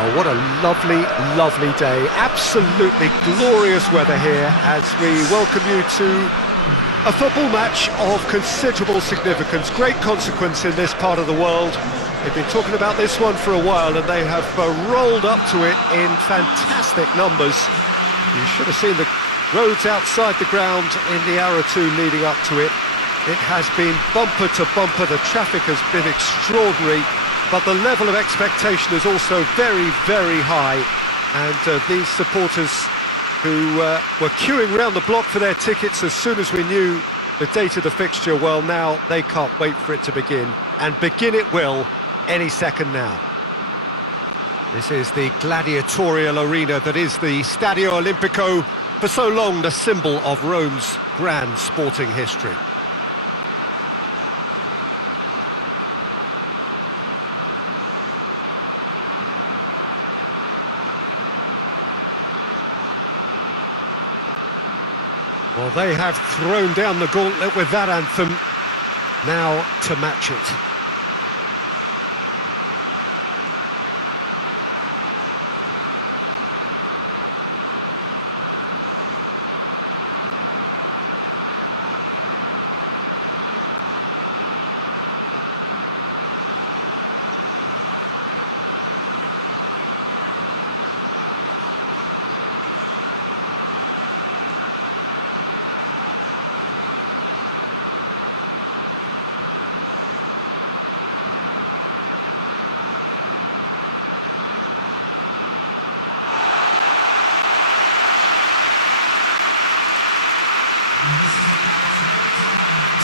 Oh, what a lovely, lovely day. Absolutely glorious weather here as we welcome you to a football match of considerable significance, great consequence in this part of the world. They've been talking about this one for a while and they have rolled up to it in fantastic numbers. You should have seen the roads outside the ground in the hour or two leading up to it. It has been bumper to bumper, the traffic has been extraordinary, but the level of expectation is also very, very high. And these supporters who were queuing round the block for their tickets as soon as we knew the date of the fixture, well, now they can't wait for it to begin. And begin it will any second now. This is the gladiatorial arena that is the Stadio Olimpico, for so long the symbol of Rome's grand sporting history. Well, they have thrown down the gauntlet with that anthem, now to match it.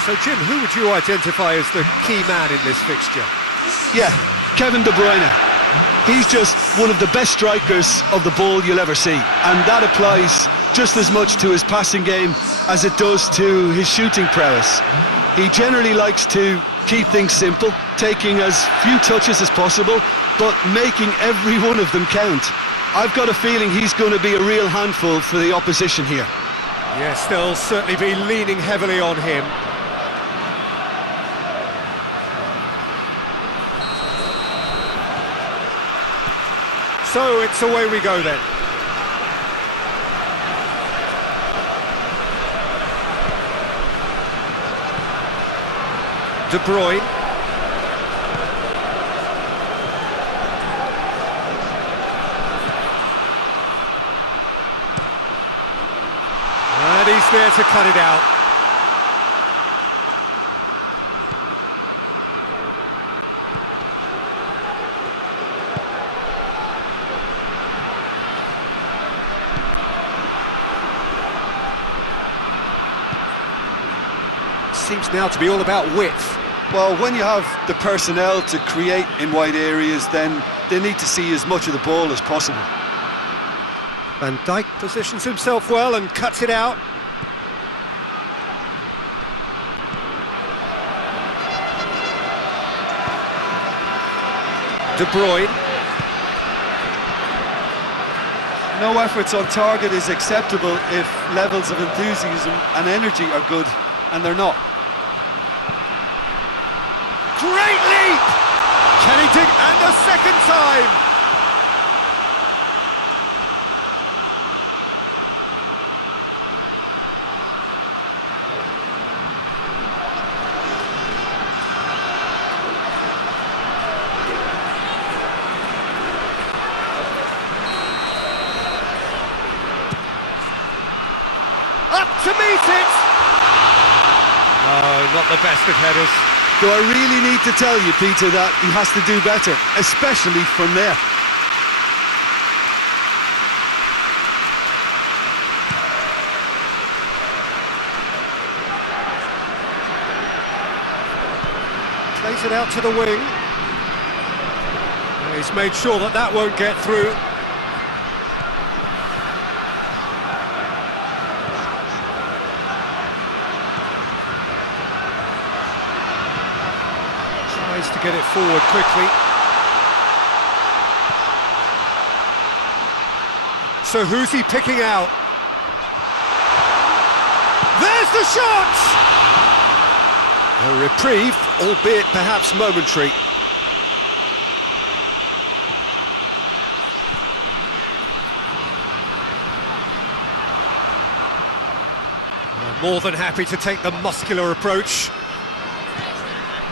So, Jim, who would you identify as the key man in this fixture? Yeah, Kevin De Bruyne. He's just one of the best strikers of the ball you'll ever see. And that applies just as much to his passing game as it does to his shooting prowess. He generally likes to keep things simple, taking as few touches as possible, but making every one of them count. I've got a feeling he's going to be a real handful for the opposition here. Yes, they'll certainly be leaning heavily on him. So it's away we go then. De Bruyne. And he's there to cut it out. Seems now to be all about width. Well, when you have the personnel to create in wide areas, then they need to see as much of the ball as possible. Van Dijk positions himself well and cuts it out. De Bruyne. No efforts on target is acceptable if levels of enthusiasm and energy are good, and they're not. Great leap! Can he dig? And a second time! Up to meet it! No, not the best of headers. Do I really need to tell you, Peter, that he has to do better, especially from there? Plays it out to the wing. And he's made sure that that won't get through. Tries to get it forward quickly. So who's he picking out? There's the shot! A reprieve, albeit perhaps momentary. More than happy to take the muscular approach.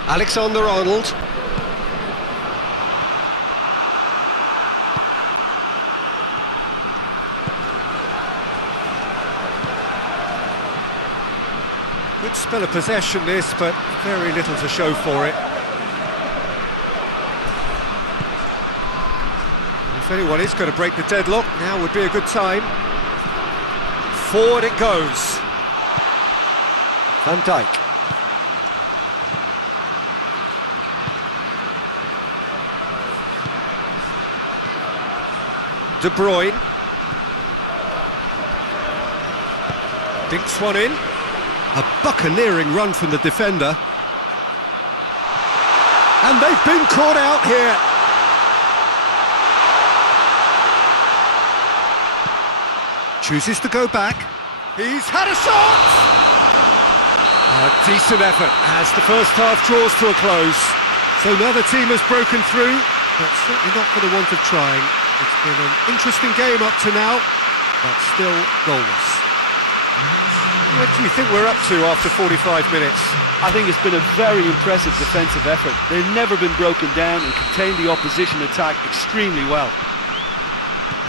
Alexander-Arnold. Good spell of possession this, but very little to show for it. If anyone is going to break the deadlock, now would be a good time. Forward it goes. Van Dijk. De Bruyne. Dinks one in. A buccaneering run from the defender. And they've been caught out here. Chooses to go back. He's had a shot! A decent effort as the first half draws to a close. So another team has broken through, but certainly not for the want of trying. It's been an interesting game up to now, but still goalless. What do you think we're up to after 45 minutes? I think it's been a very impressive defensive effort. They've never been broken down and contained the opposition attack extremely well.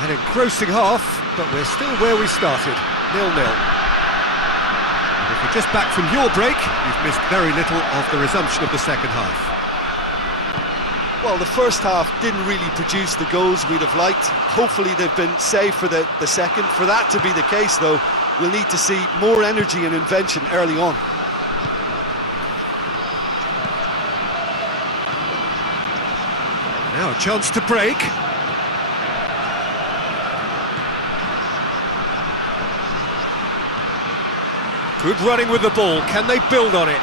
An engrossing half, but we're still where we started, 0-0. And if you're just back from your break, you've missed very little of the resumption of the second half. Well, the first half didn't really produce the goals we'd have liked. Hopefully they've been saved for the second. For that to be the case, though, we'll need to see more energy and invention early on. Now a chance to break. Good running with the ball. Can they build on it?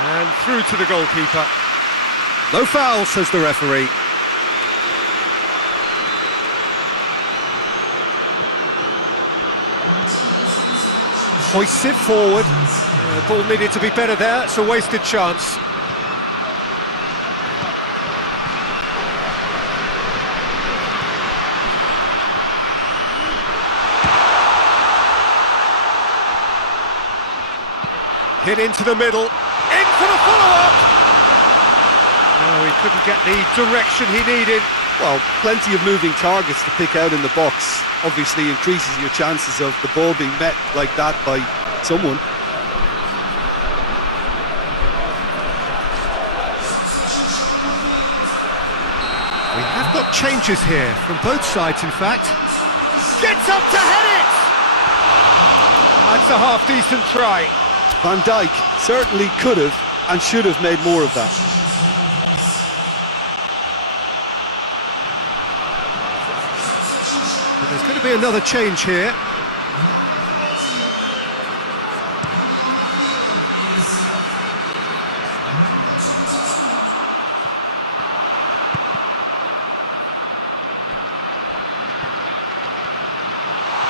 And through to the goalkeeper. No foul, says the referee. Hoists it forward. The ball needed to be better there. It's a wasted chance. Hit into the middle, in for the follow-up! No, he couldn't get the direction he needed. Well, plenty of moving targets to pick out in the box. Obviously increases your chances of the ball being met like that by someone. We have got changes here, from both sides in fact. Gets up to head it! That's a half-decent try. Van Dijk certainly could have and should have made more of that. But there's going to be another change here.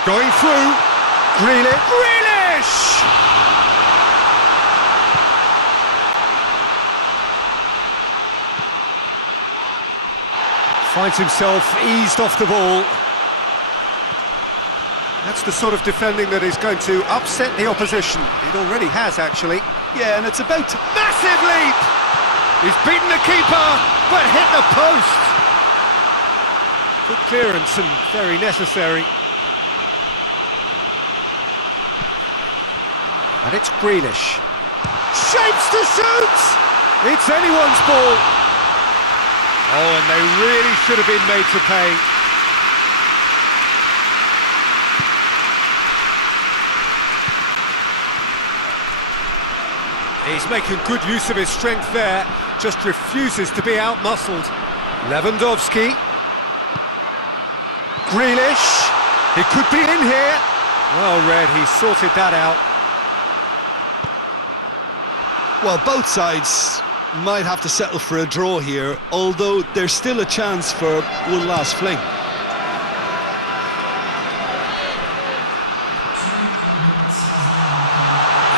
Going through. Grealish! Finds himself eased off the ball. That's the sort of defending that is going to upset the opposition. It already has, actually. Yeah, and it's about to... Massive leap! He's beaten the keeper, but hit the post. Good clearance and very necessary. And it's Grealish. Shapes to shoot! It's anyone's ball. Oh, and they really should have been made to pay. He's making good use of his strength there, just refuses to be out-muscled. Lewandowski. Grealish. He could be in here. Well read, he sorted that out. Well, both sides might have to settle for a draw here, although there's still a chance for one last fling.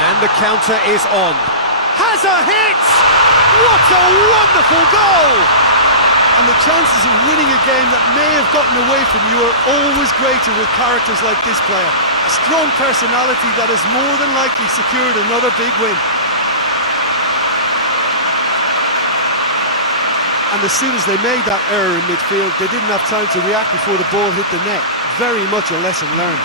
And the counter is on. Has a hit! What a wonderful goal! And the chances of winning a game that may have gotten away from you are always greater with characters like this player. A strong personality that has more than likely secured another big win. And as soon as they made that error in midfield, they didn't have time to react before the ball hit the net. Very much a lesson learned.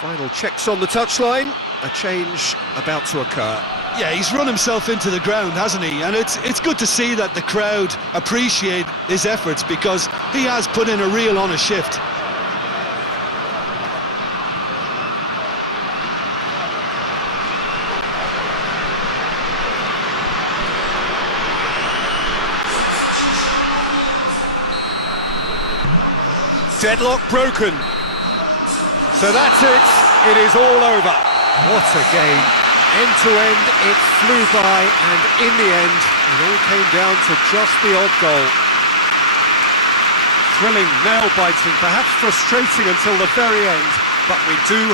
Final checks on the touchline, a change about to occur. Yeah, he's run himself into the ground, hasn't he? And it's good to see that the crowd appreciate his efforts, because he has put in a real honest shift. Deadlock broken. So that's it. It is all over. What a game. End to end, it flew by, and in the end, it all came down to just the odd goal. Thrilling, nail-biting, perhaps frustrating until the very end, but we do